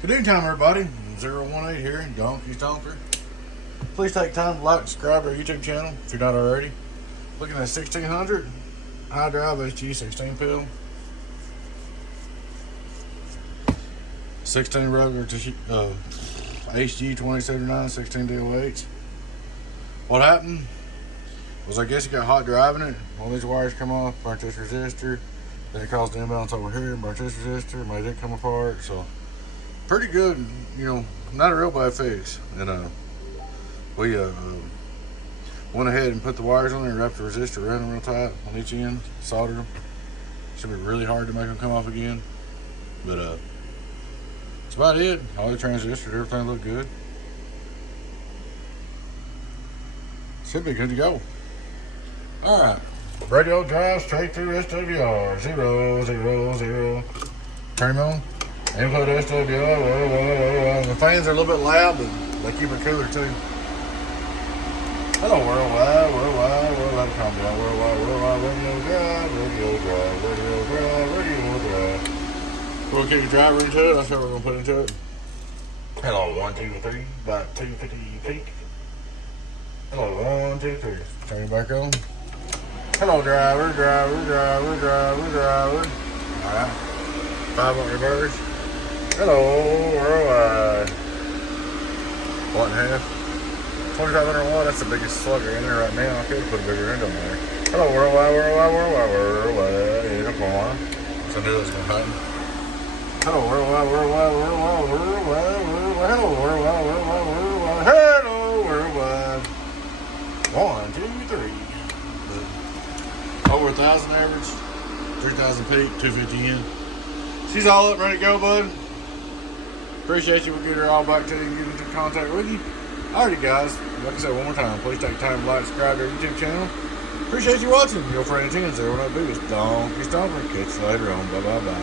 Good evening, everybody. 018 here, Donkey Stomper. Please take time to like and subscribe to our YouTube channel if you're not already. Looking at 1600 HG-16 pill, 16 regular HG-2079 16 DOH. What happened was, I guess you got hot driving it. One of these wires come off, burnt this resistor. Then it caused an imbalance over here, burnt this resistor, made it come apart. So pretty good, not a real bad fix. And we went ahead and put the wires on there and wrapped the resistor around them real tight on each end, soldered them. Should be really hard to make them come off again, but that's about it. All the transistors, everything looked good. Should be good to go. All right, radio drive straight through SWR 000. Turn them on. Input SWR. The fans are a little bit loud, but they keep it cooler too. Hello, worldwide, calm down, worldwide, radio drive. We'll kick the driver into it. That's what we're gonna put into it. Hello, 1, 2, 3, about 250 peak. Hello, 1, 2, 3. Turn it back on. Hello, driver. All right, 5 on reverse. Hello, worldwide. 1.5. 2500 watt, that's the biggest slugger in there right now. I could put a bigger end on there. Hello, worldwide. Yeah, come on. So I knew that was going to happen. Hello, worldwide. Hello, worldwide. 1, 2, 3. Over 1,000 average, 3,000 peak, 250 in. She's all up, ready to go, bud. Appreciate you. We'll get her all back to you and get into contact with you. Alrighty, guys. Like I said one more time, please take time to like and subscribe to our YouTube channel. Appreciate you watching. Your friend 10 0 1 Donkey Stomper. Catch you later on. Bye.